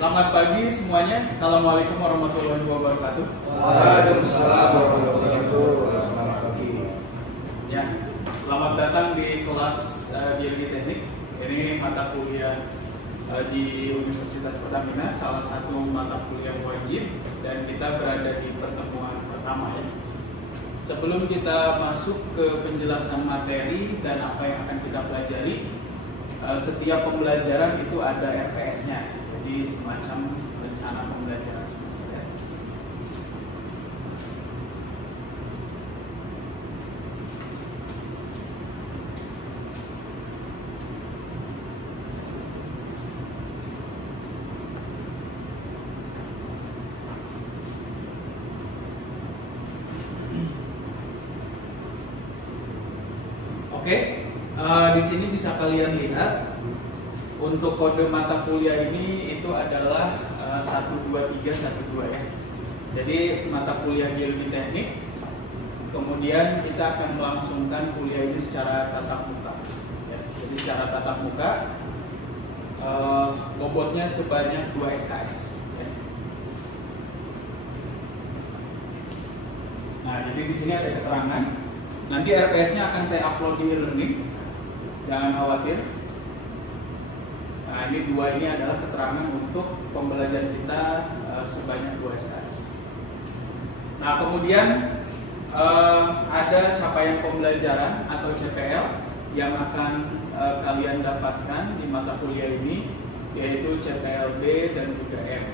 Selamat pagi semuanya. Assalamualaikum warahmatullahi wabarakatuh. Waalaikumsalam warahmatullahi wabarakatuh. Selamat pagi. Ya, selamat datang di kelas Biologi Teknik. Ini mata kuliah di Universitas Pertamina, salah satu mata kuliah wajib, dan kita berada di pertemuan pertama ya. Sebelum kita masuk ke penjelasan materi dan apa yang akan kita pelajari, setiap pembelajaran itu ada RPS-nya. Jadi semacam rencana pembelajaran semester ya. Oke, di sini bisa kalian lihat untuk kode mata kuliah ini itu adalah 12312 ya. Jadi mata kuliah Biologi Teknik. Kemudian kita akan melangsungkan kuliah ini secara tatap muka. Ya. Jadi secara tatap muka, bobotnya sebanyak 2 SKS. Ya. Nah, jadi di sini ada keterangan. Nanti RPS-nya akan saya upload di e-learning. Jangan khawatir. Nah, ini dua ini adalah keterangan untuk pembelajaran kita sebanyak 2 SKS. Nah, kemudian ada capaian pembelajaran atau CPL yang akan kalian dapatkan di mata kuliah ini, yaitu CPL B dan juga M.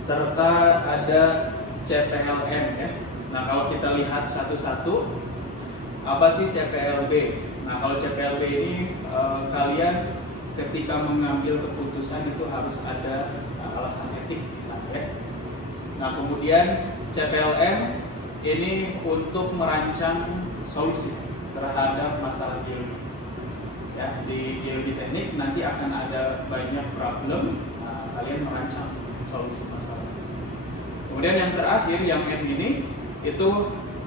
Serta ada CPL M ya. Nah, kalau kita lihat satu-satu, apa sih CPL B? Nah, kalau CPL B ini kalian ketika mengambil keputusan itu harus ada alasan etik misalnya ya. Nah, kemudian CPL M ini untuk merancang solusi terhadap masalah geologi. Ya, di Biologi Teknik nanti akan ada banyak problem, nah, kalian merancang solusi masalah. Kemudian yang terakhir yang M ini itu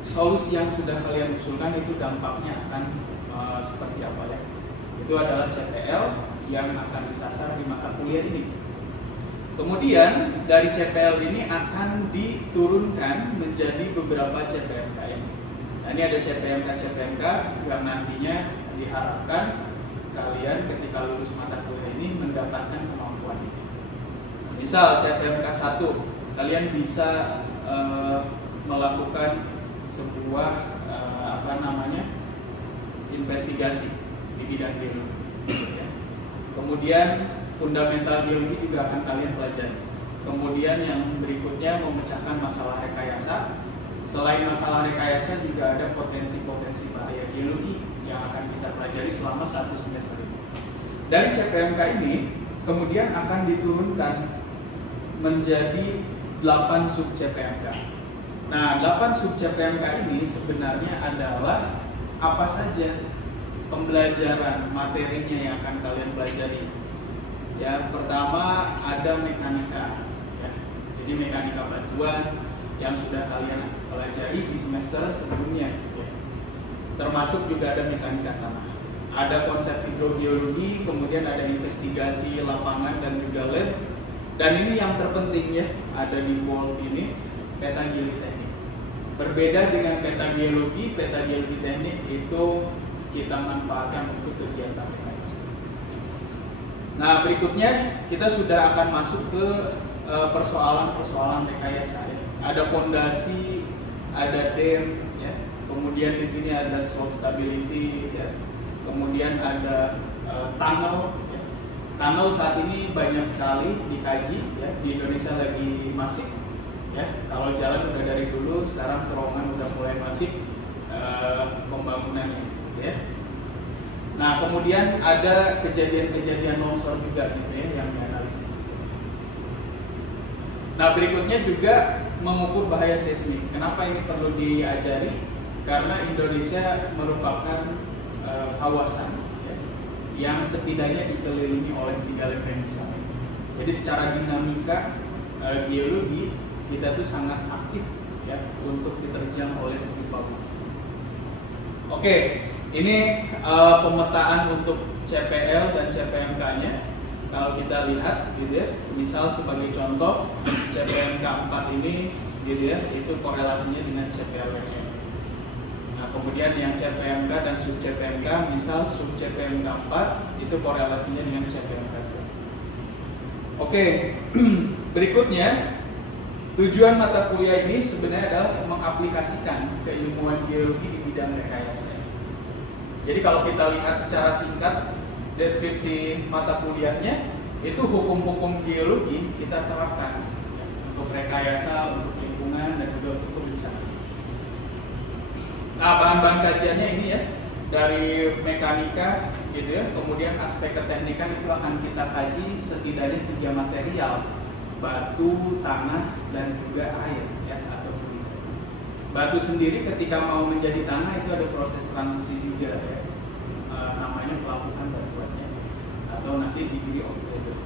solusi yang sudah kalian usulkan itu dampaknya akan seperti apa ya. Itu adalah CPL yang akan disasar di mata kuliah ini. Kemudian dari CPL ini akan diturunkan menjadi beberapa CPMK ini. Nah, ini ada CPMK yang nantinya diharapkan kalian ketika lulus mata kuliah ini mendapatkan kemampuan ini. Misal CPMK 1, kalian bisa melakukan sebuah investigasi di bidang geologi. Ya. Kemudian fundamental geologi juga akan kalian pelajari. Kemudian yang berikutnya memecahkan masalah rekayasa. Selain masalah rekayasa juga ada potensi-potensi bahaya geologi yang akan kita pelajari selama 1 semester ini. Dari CPMK ini kemudian akan diturunkan menjadi 8 sub CPMK. Nah, 8 sub CPMK ini sebenarnya adalah apa saja pembelajaran materinya yang akan kalian pelajari. Ya, pertama ada mekanika. Ya. Jadi mekanika batuan yang sudah kalian pelajari di semester sebelumnya. Ya. Termasuk juga ada mekanika tanah. Ada konsep hidrogeologi, kemudian ada investigasi lapangan dan juga lab. Dan ini yang terpenting ya, ada di bold ini, peta geologi teknik. Berbeda dengan peta geologi teknik itu kita manfaatkan untuk kegiatan rekayasa. Nah, berikutnya kita sudah akan masuk ke persoalan-persoalan rekayasa. Ya. Ada pondasi, ada dam, ya. Kemudian di sini ada slope stability, ya. Kemudian ada tunnel. Ya. Tunnel saat ini banyak sekali dikaji, ya. Di Indonesia lagi masif. Ya, kalau jalan udah dari dulu, sekarang terowongan udah mulai masif pembangunannya, ya. Nah, kemudian ada kejadian-kejadian longsor juga gitu ya yang dianalisis di sini. Nah, berikutnya juga mengukur bahaya seismik. Kenapa ini perlu diajari? Karena Indonesia merupakan kawasan ya, yang setidaknya dikelilingi oleh 3 lempeng besar. Jadi secara dinamika geologi kita tuh sangat aktif ya untuk diterjang oleh gempa bumi. Oke, ini pemetaan untuk CPL dan CPMK-nya. kalau kita lihat gitu ya, misal sebagai contoh CPMK 4 ini gitu ya, itu korelasinya dengan CPLWM. Nah, kemudian yang CPMK dan sub CPMK, misal sub CPMK 4 itu korelasinya dengan CPMK 2. Oke, berikutnya tujuan mata kuliah ini sebenarnya adalah mengaplikasikan keilmuan geologi di bidang rekayasa. Jadi kalau kita lihat secara singkat deskripsi mata kuliahnya, itu hukum-hukum geologi kita terapkan untuk rekayasa, untuk lingkungan, dan juga untuk bencana. Nah, bahan-bahan kajiannya ini ya, dari mekanika gitu ya, kemudian aspek keteknikan itu akan kita kaji setidaknya 3 material: batu, tanah, dan juga air ya, atau fluid. Batu sendiri ketika mau menjadi tanah itu ada proses transisi juga ya, namanya pelapukan batuannya atau nanti degree of freedom.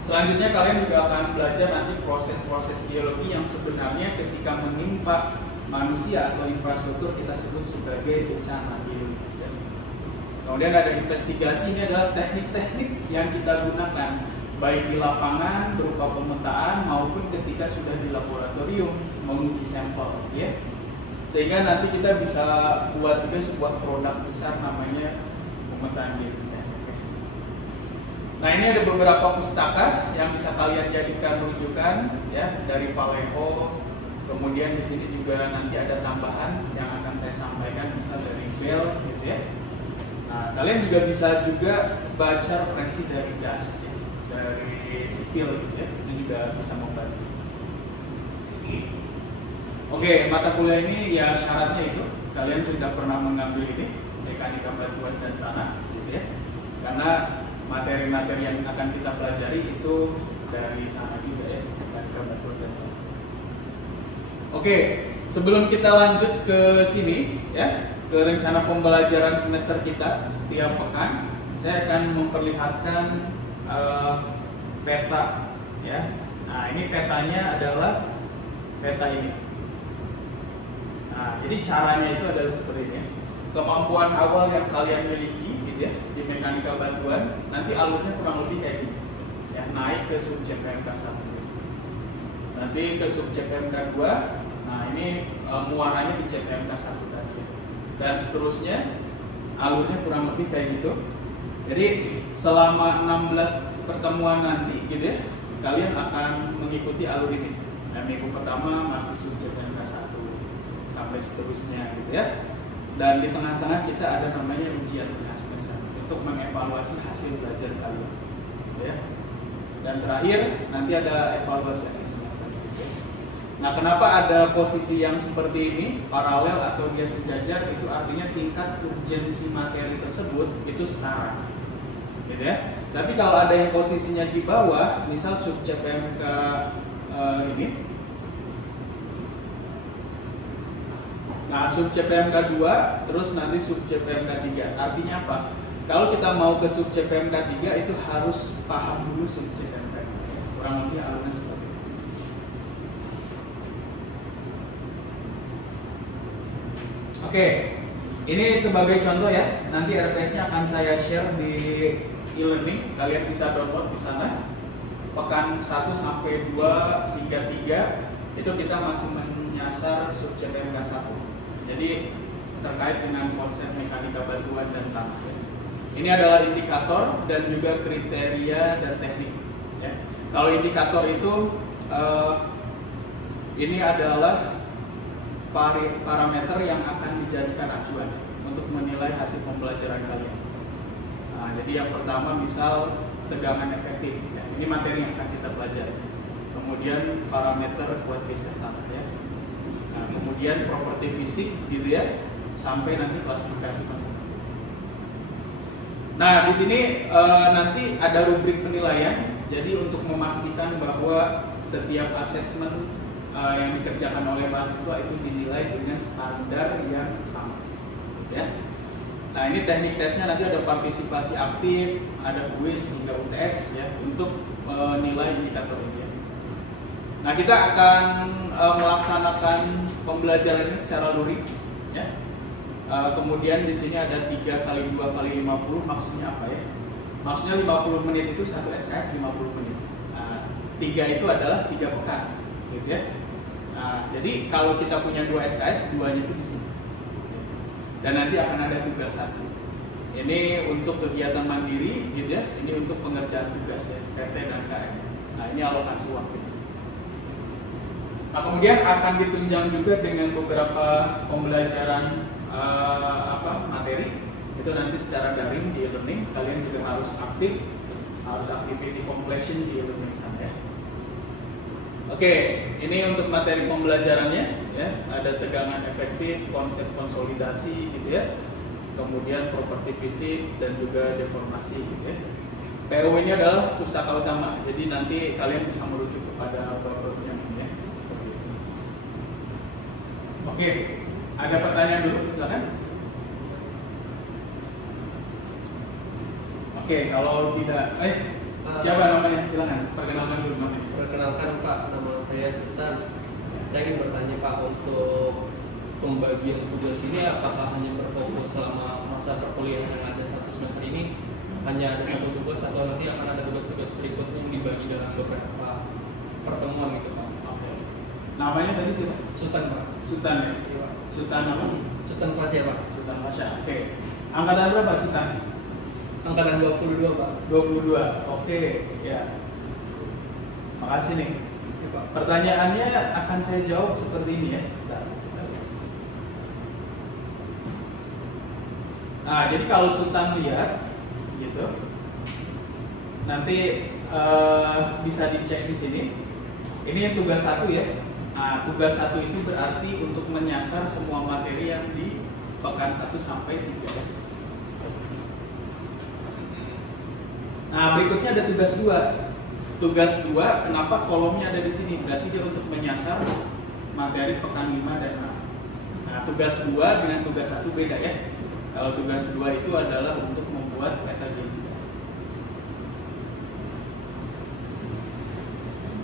Selanjutnya kalian juga akan belajar nanti proses-proses geologi yang sebenarnya ketika menimpa manusia atau infrastruktur kita sebut sebagai bencana geologi. Kemudian ada investigasi, ini adalah teknik-teknik yang kita gunakan baik di lapangan berupa pemetaan maupun ketika sudah di laboratorium menguji sampel ya. Sehingga nanti kita bisa buat juga sebuah produk besar namanya pemetaan geologi. Nah, ini ada beberapa pustaka yang bisa kalian jadikan rujukan ya, dari Vallejo. Kemudian di sini juga nanti ada tambahan yang akan saya sampaikan, misal dari Bell gitu ya. Nah, kalian juga bisa juga baca referensi dari DAS ya, dari sipil gitu ya, itu juga bisa membantu. Oke, mata kuliah ini ya syaratnya itu kalian sudah pernah mengambil ini mekanika batuan dan tanah gitu ya. Karena materi-materi yang akan kita pelajari itu dari sana juga ya, mekanika batuan dan tanah. Oke, sebelum kita lanjut ke sini ya, ke rencana pembelajaran semester kita setiap pekan, saya akan memperlihatkan peta ya. Nah, ini petanya adalah peta ini. Nah, jadi caranya itu adalah seperti ini. Kemampuan awal yang kalian miliki gitu ya, di mekanika batuan, nanti alurnya kurang lebih kayak gini. Ya, naik ke sub CPMK 1. Nanti ke sub CPMK 2. Nah, ini muaranya di CPMK 1 tadi. Dan seterusnya alurnya kurang lebih kayak gitu. Jadi selama 16 pertemuan nanti gitu ya, kalian akan mengikuti alur ini. Nah, minggu pertama masih sub CPMK 1 sampai seterusnya gitu ya. Dan di tengah-tengah kita ada namanya ujian tengah semester untuk mengevaluasi hasil belajar kalian gitu ya. Dan terakhir nanti ada evaluasi akhir semester gitu ya. Nah, kenapa ada posisi yang seperti ini paralel atau dia sejajar? Itu artinya tingkat urgensi materi tersebut itu setara gitu ya. Tapi kalau ada yang posisinya di bawah, misal sub CPMK ini, nah sub CPMK 2, terus nanti sub CPMK 3. Artinya apa? Kalau kita mau ke sub CPMK 3 itu harus paham dulu sub CPMK 3. Kurang lebih alurnya seperti itu. Oke, ini sebagai contoh ya. Nanti RPS-nya akan saya share di e-learning. Kalian bisa download di sana. Pekan 1 sampai 2 hingga 3 itu kita masih menyasar sub CPMK 1. Jadi terkait dengan konsep mekanika batuan dan tanah. Ini adalah indikator dan juga kriteria dan teknik. Ya. Kalau indikator itu ini adalah parameter yang akan dijadikan acuan untuk menilai hasil pembelajaran kalian. Nah, jadi yang pertama misal tegangan efektif. Ya. Ini materi yang akan kita pelajari. Kemudian parameter buat geser tanah ya. Nah, kemudian properti fisik gitu ya, sampai nanti klasifikasi masing-masing. Nah, di sini nanti ada rubrik penilaian. Jadi untuk memastikan bahwa setiap asesmen yang dikerjakan oleh mahasiswa itu dinilai dengan standar yang sama. Ya. Nah, ini teknik tesnya nanti ada partisipasi aktif, ada kuis hingga UTS ya untuk menilai indikator ini. Nah, kita akan melaksanakan pembelajaran ini secara luring, ya. Kemudian di sini ada 3 kali 2 kali 50, maksudnya apa ya? Maksudnya 50 menit itu satu SKS 50 menit. Nah, 3 itu adalah 3 pekan, gitu ya. Nah, jadi kalau kita punya 2 SKS, 2-nya itu di sini. Dan nanti akan ada tugas 1. Ini untuk kegiatan mandiri, gitu ya. Ini untuk pengerjaan tugas ya, PT dan KM. Nah, ini alokasi waktu. Nah, kemudian akan ditunjang juga dengan beberapa pembelajaran materi. Itu nanti secara daring di e-learning. Kalian juga harus aktif, harus activity completion di e-learning sana ya. Oke, ini untuk materi pembelajarannya ya. Ada tegangan efektif, konsep konsolidasi gitu ya. Kemudian properti fisik dan juga deformasi gitu ya. PO ini adalah pustaka utama. Jadi nanti kalian bisa merujuk kepada bab-babnya ya. Oke, ada pertanyaan dulu silakan. Oke, kalau tidak, siapa namanya? Silakan, perkenalkan dulu namanya. Perkenalkan Pak, nama saya Sultan. Saya ingin bertanya Pak, untuk pembagian tugas ini apakah hanya berfokus selama masa perkuliahan yang ada 1 semester ini, hanya ada 1 tugas atau nanti akan ada tugas-tugas berikutnya yang dibagi dalam beberapa pertemuan gitu Pak? Oke. Namanya tadi siapa? Sultan Pak. Sultan ya? Iya Pak. Sultan apa? Sultan Fasya Pak. Sultan Fasya. Oke. Angkatan berapa Sultan? Angkatan 22 Pak. 22. Oke, ya. Makasih nih. Iya Pak. Pertanyaannya akan saya jawab seperti ini ya. Nah, jadi kalau Sultan lihat gitu, nanti bisa dicek di sini. Ini tugas 1 ya. Nah, tugas 1 itu berarti untuk menyasar semua materi yang di pekan 1 sampai 3 ya. Nah, berikutnya ada tugas 2. Tugas 2, kenapa kolomnya ada di sini? Berarti dia untuk menyasar materi pekan 5 dan 6. Nah, tugas 2 dengan tugas 1 beda ya. Kalau tugas 2 itu adalah untuk membuat peta geometri.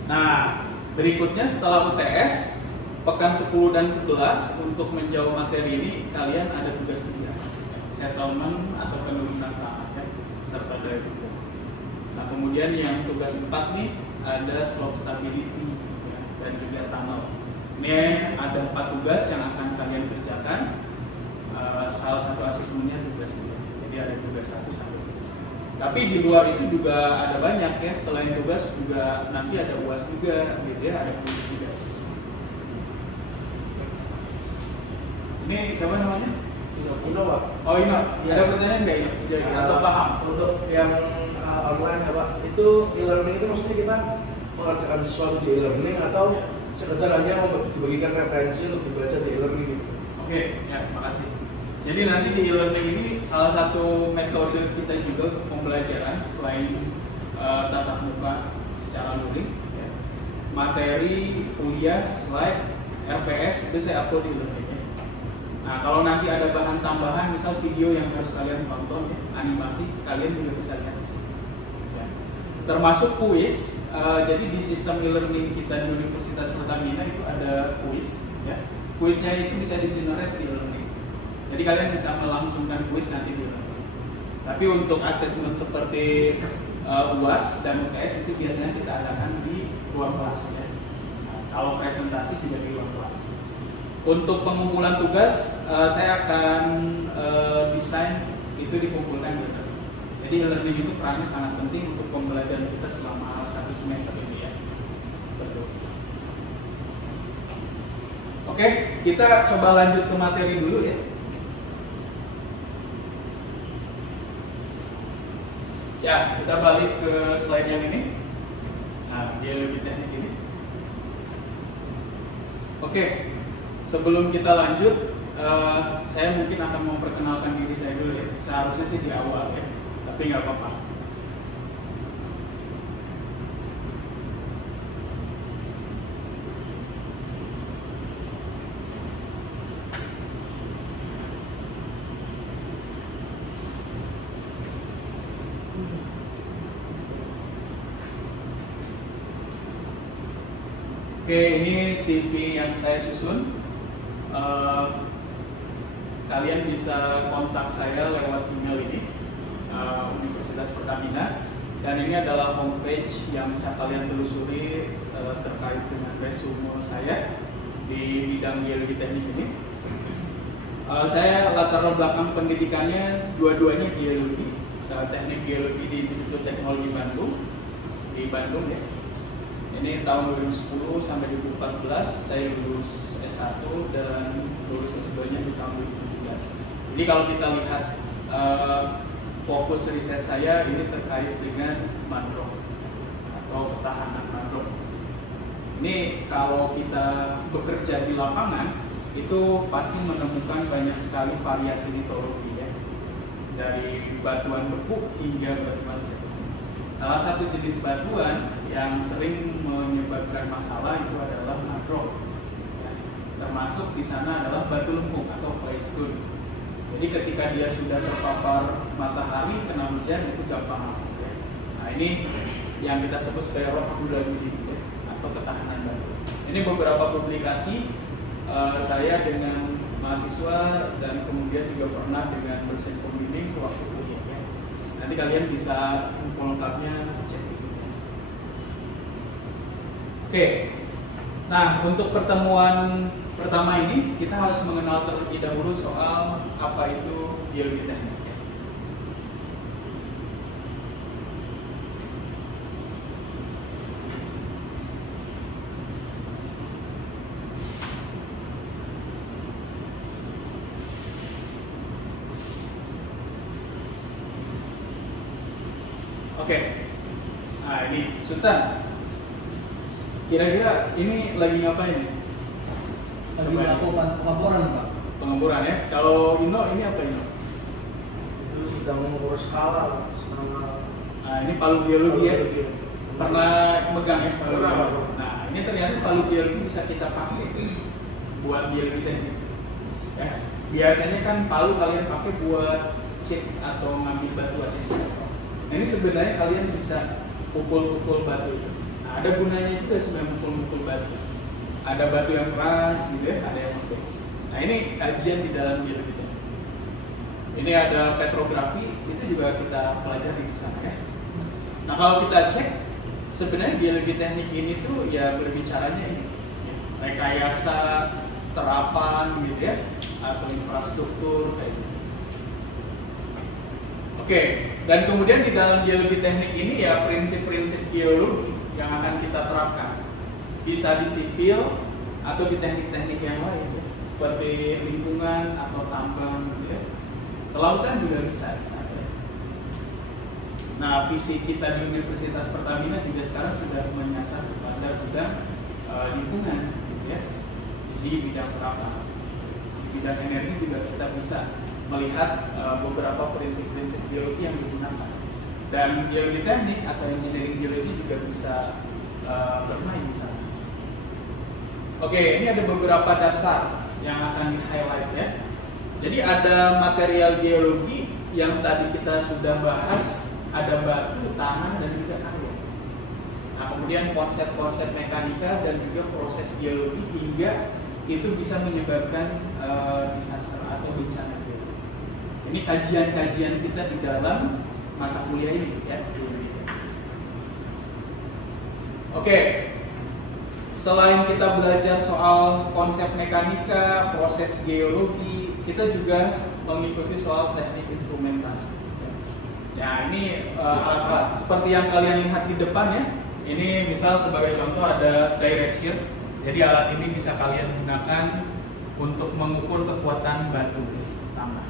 Nah, berikutnya setelah UTS, pekan 10 dan 11 untuk menjauh materi ini kalian ada tugas 3. Settlement atau penurunan tanah ya, serta daya dukung. Nah, kemudian yang tugas 4 nih ada slope stability ya, dan juga tunnel. Ini ada 4 tugas yang akan kalian kerjakan. Salah satu asesmennya tugas 3. Jadi ada tugas 1 sampai 3. Tapi di luar itu juga ada banyak ya. Selain tugas juga nanti ada UAS juga gitu ya, ada kuis juga. Ini siapa namanya? Ino Pak. Oh Ino, ada pertanyaan nggak Ino sejauh ini atau paham? Untuk yang online ya Pak, itu e-learning itu maksudnya kita mengerjakan sesuatu di e-learning atau sekedar hanya membagikan referensi untuk dibaca di e-learning gitu? Oke, ya makasih. Jadi nanti di e-learning ini salah satu metode kita juga untuk pembelajaran selain tatap muka secara luring, ya. Materi, kuliah, slide, RPS itu saya upload di e-learning. Nah, kalau nanti ada bahan tambahan, misal video yang harus kalian tonton, ya, animasi, kalian juga bisa lihat di sini. Ya. Termasuk kuis. Jadi di sistem e-learning kita di Universitas Pertamina itu ada kuis. Ya. Kuisnya itu bisa di-generate di e-learning. Jadi kalian bisa melangsungkan kuis nanti di e-learning. Tapi untuk asesmen seperti UAS dan UTS itu biasanya kita adakan di ruang kelas. Ya. Nah, kalau presentasi juga di ruang kelas. Untuk pengumpulan tugas, saya akan desain itu dikumpulkan di e-learning. Jadi e-learning itu perannya sangat penting untuk pembelajaran kita selama 1 semester ini ya. Seperti itu. Oke, kita coba lanjut ke materi dulu ya. Ya, kita balik ke slide yang ini. Nah, dia lebih teknik ini. Oke, sebelum kita lanjut, saya mungkin akan memperkenalkan diri saya dulu ya. Seharusnya sih di awal ya, tapi nggak apa-apa. Oke, ini CV yang saya susun. Kalian bisa kontak saya lewat email ini. Universitas Pertamina, dan ini adalah homepage yang bisa kalian telusuri terkait dengan resume saya di bidang geologi teknik ini. Saya latar belakang pendidikannya dua-duanya geologi, teknik geologi di Institut Teknologi Bandung di Bandung ya. Ini tahun 2010 sampai 2014 saya lulus S1 dan lulus S2-nya di tahun 2017. Jadi kalau kita lihat fokus riset saya ini terkait dengan mangrove atau ketahanan mangrove. Ini kalau kita bekerja di lapangan itu pasti menemukan banyak sekali variasi litologi ya, dari batuan beku hingga batuan sedimen. Salah satu jenis batuan yang sering menyebabkan masalah itu adalah mangrove. Termasuk di sana adalah batu lempung atau claystone. Jadi ketika dia sudah terpapar matahari, kena hujan itu gampang ambruk. Ya. Nah ini yang kita sebut sebagai rock durability ya, atau ketahanan batu. Ini beberapa publikasi saya dengan mahasiswa dan kemudian juga pernah dengan dosen pembimbing sewaktu kuliah ya. Nanti kalian bisa info lengkapnya cek di sini. Oke. Nah, untuk pertemuan pertama ini kita harus mengenal terlebih dahulu soal apa itu geologi teknik. Oke, nah ini Sultan. Kira-kira ini lagi ngapain? Lagi melakukan pengeboran, Pak. Pengeboran ya. Kalau Ino ini apa ini? Itu sedang mengukur skala, Nah ini palu geologi ya. Pernah megang ya palu geologi. Nah ini ternyata palu geologi bisa kita pakai buat geologi teknik. Ya. Biasanya kan palu kalian pakai buat cek atau ngambil batuan. Ini sebenarnya kalian bisa pukul-pukul batu itu. Nah, ada gunanya juga sebenarnya pukul-pukul batu. Ada batu yang keras, gitu ya, ada yang lembek. Nah ini kajian di dalam geologi teknik. Ini ada petrografi, itu juga kita pelajari di sana ya. Nah kalau kita cek, sebenarnya geologi teknik ini tuh ya berbicaranya ini, ya, rekayasa terapan, gitu ya, atau infrastruktur kayak gitu. Oke, dan kemudian di dalam geologi teknik ini ya prinsip-prinsip geologi yang akan kita terapkan bisa di sipil atau di teknik-teknik yang lain ya. Seperti lingkungan atau tambang gitu ya. Kelautan juga bisa ya. Nah visi kita di Universitas Pertamina juga sekarang sudah menyasar kepada bidang lingkungan gitu ya. Di bidang terapan, di bidang energi juga kita bisa melihat beberapa prinsip-prinsip geologi yang digunakan, dan geologi teknik atau engineering geologi juga bisa bermain di sana. Oke, ini ada beberapa dasar yang akan di-highlight ya. Jadi ada material geologi yang tadi kita sudah bahas, ada batu, tanah, dan juga air. Nah, kemudian konsep-konsep mekanika dan juga proses geologi hingga itu bisa menyebabkan disaster atau bencana. Ini kajian-kajian kita di dalam mata kuliah ini ya. Oke. Selain kita belajar soal konsep mekanika, proses geologi, kita juga mengikuti soal teknik instrumentasi. Ya, ini alat-alat seperti yang kalian lihat di depan ya. Ini misal sebagai contoh ada direct shear. Jadi alat ini bisa kalian gunakan untuk mengukur kekuatan batu tambah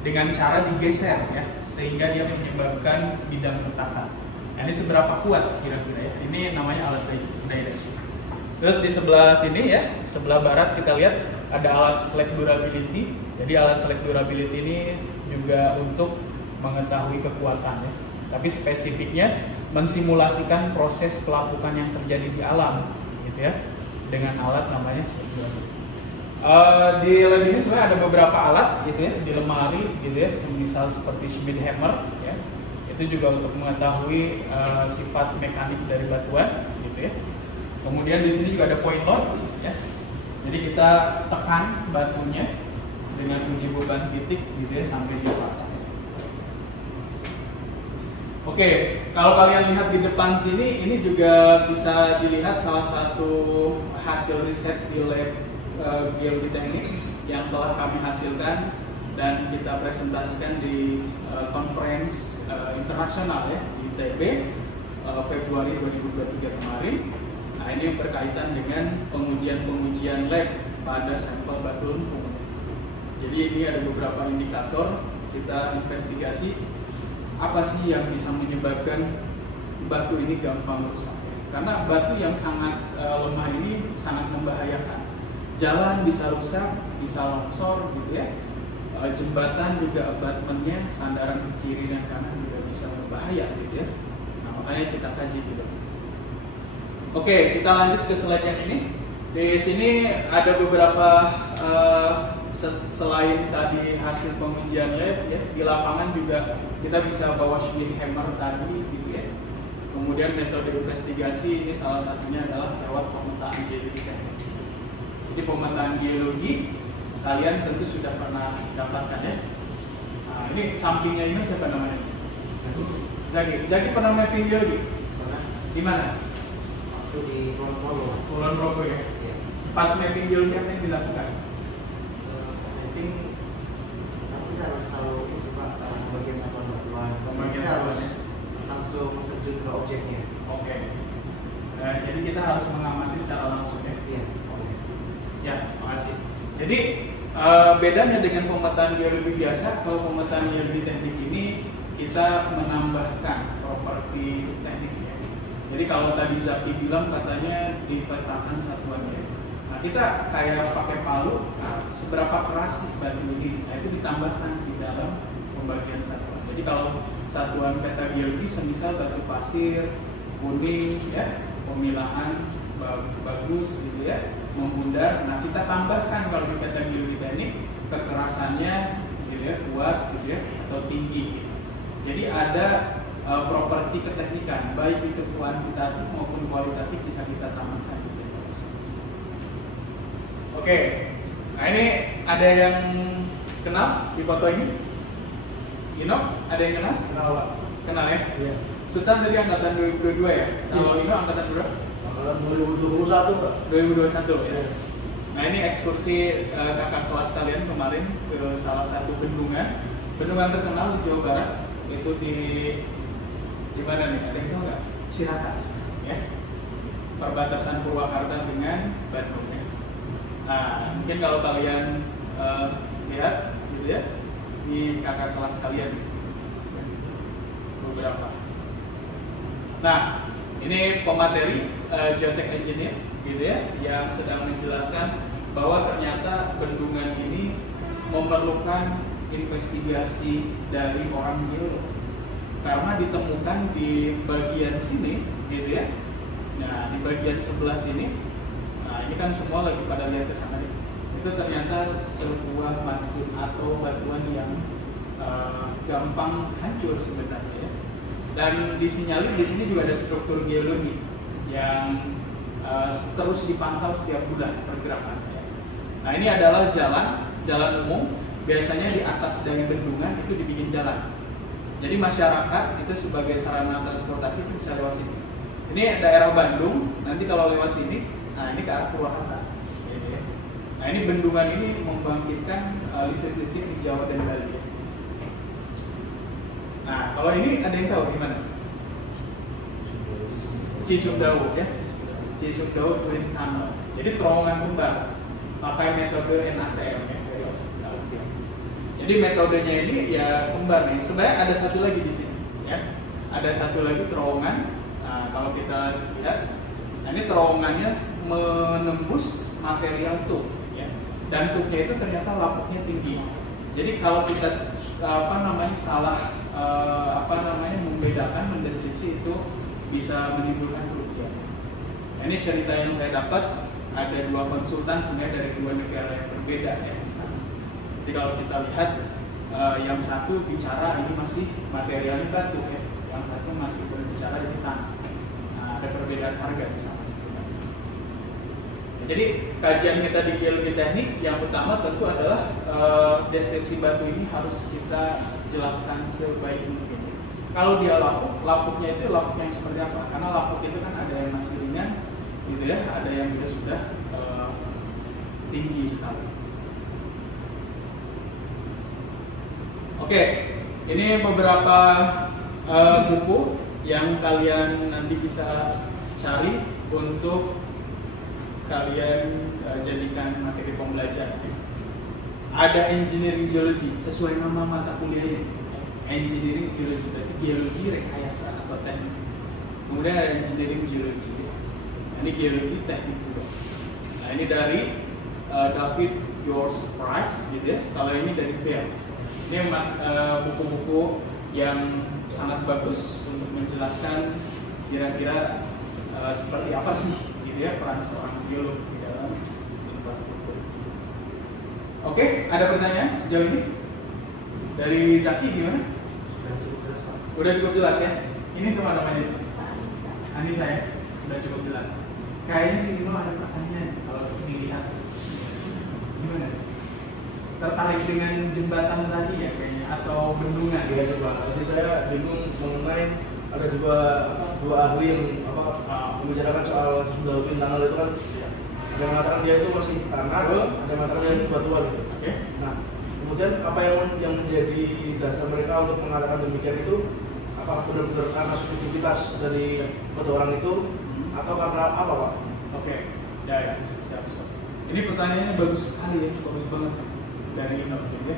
dengan cara digeser ya, sehingga dia menyebabkan bidang retakan. Nah, ini seberapa kuat kira-kira ya? Ini namanya alat direct shear. Terus di sebelah sini ya, sebelah barat kita lihat ada alat select durability. Jadi alat select durability ini juga untuk mengetahui kekuatan ya. Tapi spesifiknya mensimulasikan proses pelapukan yang terjadi di alam gitu ya, dengan alat namanya select durability. Di lab ini sebenarnya ada beberapa alat gitu ya, di lemari gitu ya, semisal seperti Schmidt hammer ya. Itu juga untuk mengetahui sifat mekanik dari batuan gitu ya. Kemudian di sini juga ada point load ya. Jadi kita tekan batunya dengan uji beban titik gitu ya sampai dia patah. Oke, kalau kalian lihat di depan sini, ini juga bisa dilihat salah satu hasil riset di lab Geologi Teknik yang telah kami hasilkan dan kita presentasikan di conference internasional ya di ITB Februari 2023 kemarin. Nah, ini berkaitan dengan pengujian lab pada sampel batu lempung. Jadi ini ada beberapa indikator kita investigasi apa sih yang bisa menyebabkan batu ini gampang rusak. Karena batu yang sangat lemah ini sangat membahayakan. Jalan bisa rusak, bisa longsor gitu ya. Jembatan juga abatmennya, sandaran kiri dan kanan juga bisa berbahaya gitu ya. Nah, makanya kita kaji juga. Oke, kita lanjut ke slide yang ini. Di sini ada beberapa selain tadi hasil pengujian lab ya, di lapangan juga kita bisa bawa Schmidt hammer tadi gitu ya. Kemudian metode investigasi ini salah satunya adalah lewat pemetaan geologi. Jadi pemetaan geologi kalian tentu sudah pernah dapatkan ya. Nah, ini sampingnya ini siapa namanya? Zaki pernah mapping geologi? Pernah. Di mana? Waktu di Kulon Progo ya. Iya. Pas mapping geologi apa yang dilakukan? Mapping, tapi kita harus tahu ini coba pembagian satuan batuan. Pembagian Kita harus satuannya. langsung terjun ke objeknya. Oke. Nah, jadi kita harus mengamati secara langsung ya. Iya. Ya, makasih. Jadi bedanya dengan pemetaan geologi biasa, kalau pemetaan geologi teknik ini kita menambahkan properti tekniknya. Jadi kalau tadi Zaki bilang katanya dipetakan satuannya. Nah, kita kayak pakai palu, seberapa keras batu ini, nah, itu ditambahkan di dalam pembagian satuan. Jadi kalau satuan peta geologi semisal batu pasir, kuning, ya, pemilahan bagus gitu ya, membundar. Nah, kita tambahkan kalau di peta geologi teknik kekerasannya gitu ya, kuat gitu ya, atau tinggi. Gitu. Jadi ada properti keteknikan, baik itu kuantitatif maupun kualitatif bisa kita tambahkan. Gitu. Oke, nah ini ada yang kenal di foto ini? Ino, ada yang kenal? Kenal ya? Iya. Sultan tadi angkatan 2022 ya? Kalau Ino angkatan berapa? Angkatan 2021 Pak. 2021 ya. Nah ini ekskursi kakak kelas kalian kemarin ke salah satu bendungan terkenal di Jawa Barat, itu di mana nih? Ada yang tahu nggak? Cirata, ya. Perbatasan Purwakarta dengan Bandung ya. Nah mungkin kalau kalian lihat gitu ya, di kakak kelas kalian beberapa. Nah ini pemateri geotech engineer gitu ya, yang sedang menjelaskan bahwa ternyata bendungan ini memerlukan investigasi dari orang geolog karena ditemukan di bagian sini gitu ya. Nah di bagian sebelah sini, nah ini kan semua lagi pada lihat ke sana, itu ternyata sebuah mudstone atau batuan yang gampang hancur sebenarnya ya. Dan disinyalir di sini juga ada struktur geologi yang terus dipantau setiap bulan pergerakannya. Nah ini adalah jalan umum, biasanya di atas dari bendungan itu dibikin jalan. Jadi masyarakat itu sebagai sarana transportasi itu bisa lewat sini. Ini daerah Bandung, nanti kalau lewat sini, nah ini ke arah Purwakarta. Gitu ya. Nah ini bendungan ini membangkitkan listrik-listrik di Jawa dan Bali. Nah kalau ini ada yang tahu gimana? Cisumdawu ya. Cisumdawu Twin Tunnel. Jadi terowongan kembar pakai metode NATM ya, dari Austria. Jadi metodenya ini ya kembar nih. Sebenarnya ada satu lagi di sini ya. Ada satu lagi terowongan. Nah, kalau kita lihat, nah ini terowongannya menembus material tuf ya. Dan tufnya itu ternyata lapuknya tinggi. Jadi kalau kita salah membedakan, mendeskripsi itu bisa menimbulkan kerugian. Ini cerita yang saya dapat, ada dua konsultan sebenarnya dari dua negara yang berbeda ya di sana. Jadi kalau kita lihat yang satu bicara ini masih materialnya batu ya, yang satu masih berbicara ini tanah. Nah, ada perbedaan harga di sana sebenarnya. Jadi kajian kita di geologi teknik yang utama tentu adalah deskripsi batu ini harus kita jelaskan sebaik mungkin. Kalau dia lapuk, lapuknya itu lapuk yang seperti apa? Karena lapuk itu kan ada yang masih ringan, gitu ya, ada yang juga sudah tinggi sekali. Oke, ini beberapa buku yang kalian nanti bisa cari untuk kalian jadikan materi pembelajaran. Ada engineering geology sesuai nama mata kuliahnya. Engineering geology berarti geologi rekayasa atau teknik. Kemudian ada engineering geology. Ini geologi teknik juga. Nah ini dari David George Price gitu ya. Kalau ini dari Bell. Ini buku-buku yang sangat bagus untuk menjelaskan kira-kira seperti apa sih gitu ya peran seorang geolog di dalam infrastruktur. Oke, ada pertanyaan sejauh ini? Dari Zaki gimana? Sudah cukup jelas Pak. Udah cukup jelas ya? Ini sama namanya? Anissa ya? Udah cukup jelas. Kayaknya sih dulu ada pertanyaan kalau dilihat. Gimana? Tertarik dengan jembatan tadi ya kayaknya atau bendungan? Iya sih Pak. Jadi saya bingung mengenai ada juga dua ahli yang membicarakan soal sumber bintangan itu kan. Ada yang mengatakan dia itu masih tanah, ada yang mengatakan dia itu batuan gitu. Oke. Nah, kemudian apa yang menjadi dasar mereka untuk mengatakan demikian itu? Apakah benar-benar karena subjektivitas dari kedua orang itu atau karena apa Pak? Oke. Ya, siap. Ini pertanyaannya bagus sekali ya, bagus banget dari Inovatif ya.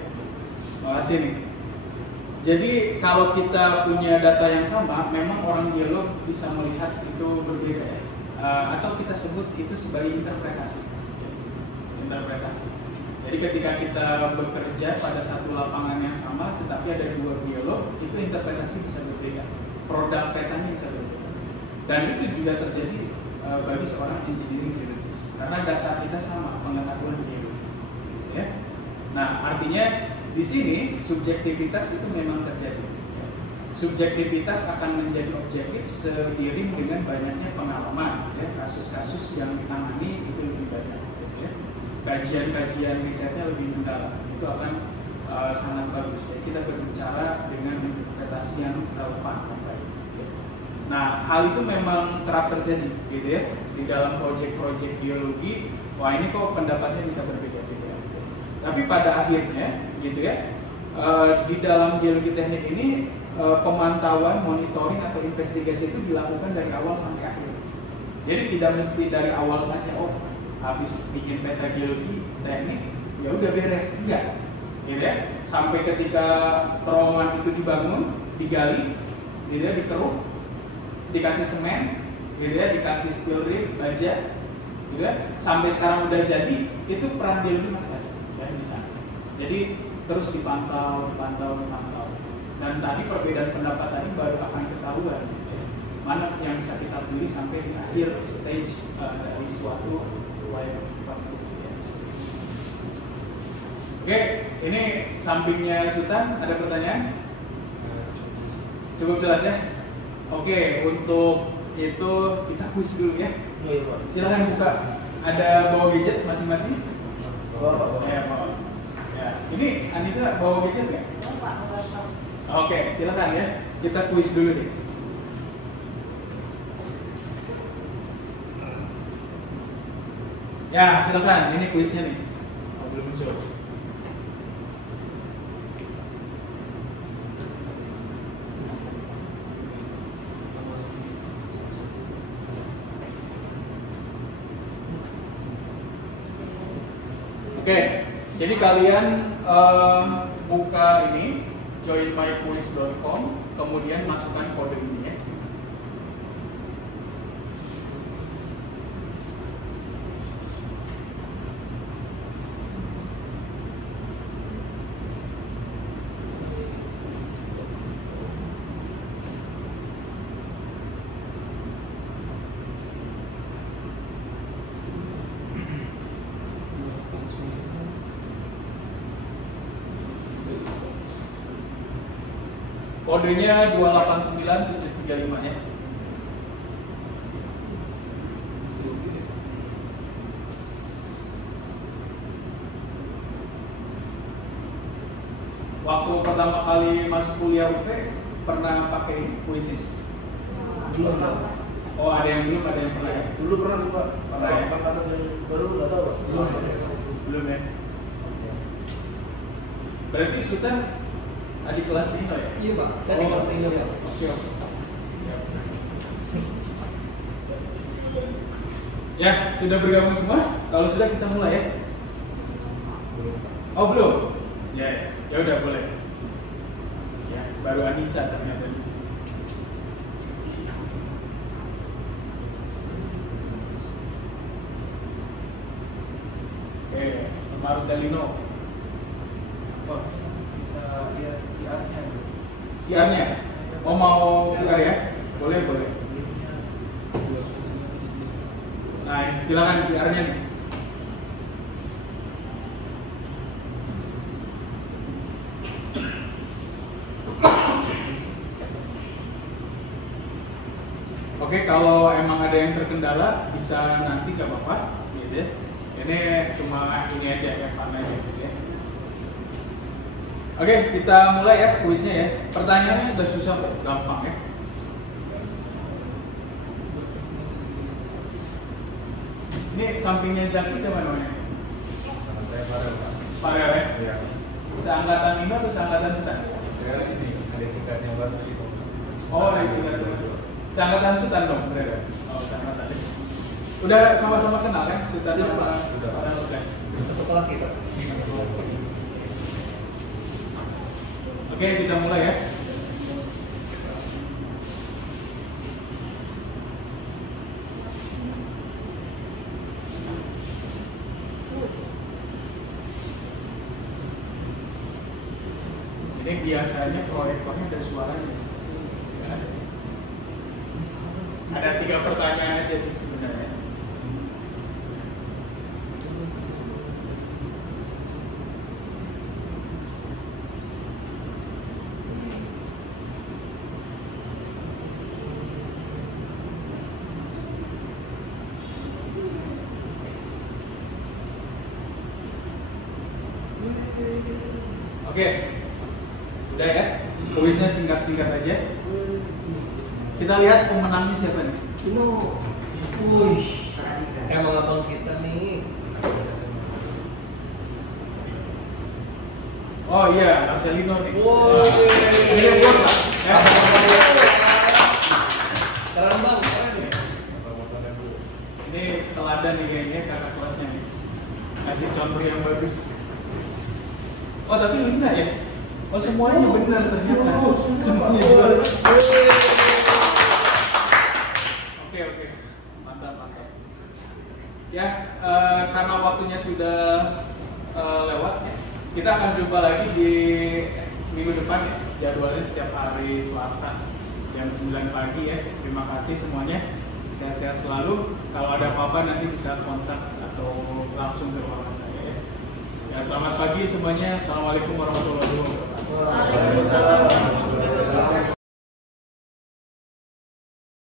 Makasih nih. Jadi kalau kita punya data yang sama, memang orang geolog bisa melihat itu berbeda ya. Atau kita sebut itu sebagai interpretasi. Jadi ketika kita bekerja pada satu lapangan yang sama, tetapi ada dua geolog, itu interpretasi bisa berbeda, produk petanya bisa berbeda. Dan itu juga terjadi bagi seorang engineering geologist, karena dasar kita sama, pengetahuan geologi. Ya. Nah, artinya di sini subjektivitas itu memang terjadi. Subjektivitas akan menjadi objektif seiring dengan banyaknya pengalaman, ya, kasus-kasus yang ditangani itu lebih banyak, ya. Kajian-kajian risetnya lebih mendalam, itu akan sangat bagus. Ya. Kita berbicara dengan interpretasi yang relevan, baik. Ya. Nah, hal itu memang kerap terjadi, gitu ya, di dalam proyek-proyek geologi. Wah, ini kok pendapatnya bisa berbeda-beda. Gitu. Tapi pada akhirnya, gitu ya, di dalam geologi teknik ini pemantauan, monitoring atau investigasi itu dilakukan dari awal sampai akhir. Jadi tidak mesti dari awal saja, oh habis bikin peta geologi teknik ya udah beres, enggak, gitu ya. Sampai ketika terowongan itu dibangun, digali, gitu ya, dikeruk, dikasih semen, gitu ya, dikasih steel rib, baja, gitu ya, sampai sekarang udah jadi, itu peran geologi masih ada, ya di sana. Jadi terus dipantau. Dan tadi perbedaan pendapat tadi baru akan ketahuan, ya, mana yang bisa kita pilih sampai di akhir stage dari suatu wilayah konstruksi. Ya. Oke, ini sampingnya Sultan, ada pertanyaan? Cukup jelas ya? Oke, untuk itu kita kuis dulu ya. Iya Pak. Silahkan buka. Ada bawa gadget masing-masing? Oh, Ya, bawa. Ya. Ini Anissa bawa gadget nggak? Oke, silakan ya. Kita kuis dulu deh. Ya, silakan. Ini kuisnya nih. Belum muncul. Oke, jadi kalian buka ini joinmyquiz.com, kemudian masukkan kode ini ya. Kodenya 289735 ya. Waktu pertama kali masuk kuliah UP pernah pakai puisis? Belum pernah. Oh, ada yang belum, ada yang pernah ya? Dulu pernah tuh Pak. Pernah ya? Angkatan yang baru nggak tahu Pak. Belum ya? Berarti Sultan adik kelas Dino ya? Iya Pak, saya di kelas ini Pak. Oke, oke. Siap. Ya, sudah bergabung semua? Kalau sudah kita mulai ya? Oh, belum? Ya, ya udah boleh. Ya, baru Anissa ternyata di sini. Oke, Marcelino. Oh, Bisa lihat QR-nya. QR-nya? Oh, mau buka ya? Boleh, boleh. Nah, silakan QR-nya nih. Oke, kalau emang ada yang terkendala bisa nanti nggak apa-apa, gitu ya. Ini cuma ini aja ya, fun aja gitu ya. Oke, kita mulai ya kuisnya ya. Pertanyaannya udah susah, gampang ya. Ini sampingnya Zaki siapa namanya? Saya Farel, Pak. Farel ya? Iya. Seangkatan Nino atau seangkatan Sultan? Saya di sini ada tingkatnya Pak itu. Oh, dari tingkat seangkatan Sultan dong, bener. Oh, seangkatan. Udah sama-sama kenal kan Sultan Sudah, sama Pak. Sudah. Farel udah. Satu kelas kita. Oke, kita mulai ya. Ini biasanya proyektornya ada suaranya. Ada 3 pertanyaan aja sih sebenarnya. Oke, udah ya. Kuisnya singkat-singkat aja. Kita lihat pemenangnya siapa nih? Ino. Wih. Perhatikan. Emang abang kita nih. Oh iya, Marcelino nih. Woi. Ini yang buat Pak. Ya. Keren bang, keren ya. Ini teladan nih kayaknya kakak kelasnya nih. Kasih contoh yang bagus. Oh tapi benar ya? Oh semuanya benar ternyata. Semuanya benar. Oke, mantap. Ya, karena waktunya sudah lewat ya, kita akan jumpa lagi di minggu depan ya. Jadwalnya setiap hari Selasa jam 9 pagi ya. Terima kasih semuanya. Sehat-sehat selalu. Kalau ada apa-apa nanti bisa kontak atau langsung ke ruangan saya ya. Ya, selamat pagi semuanya. Assalamualaikum warahmatullahi wabarakatuh. Waalaikumsalam.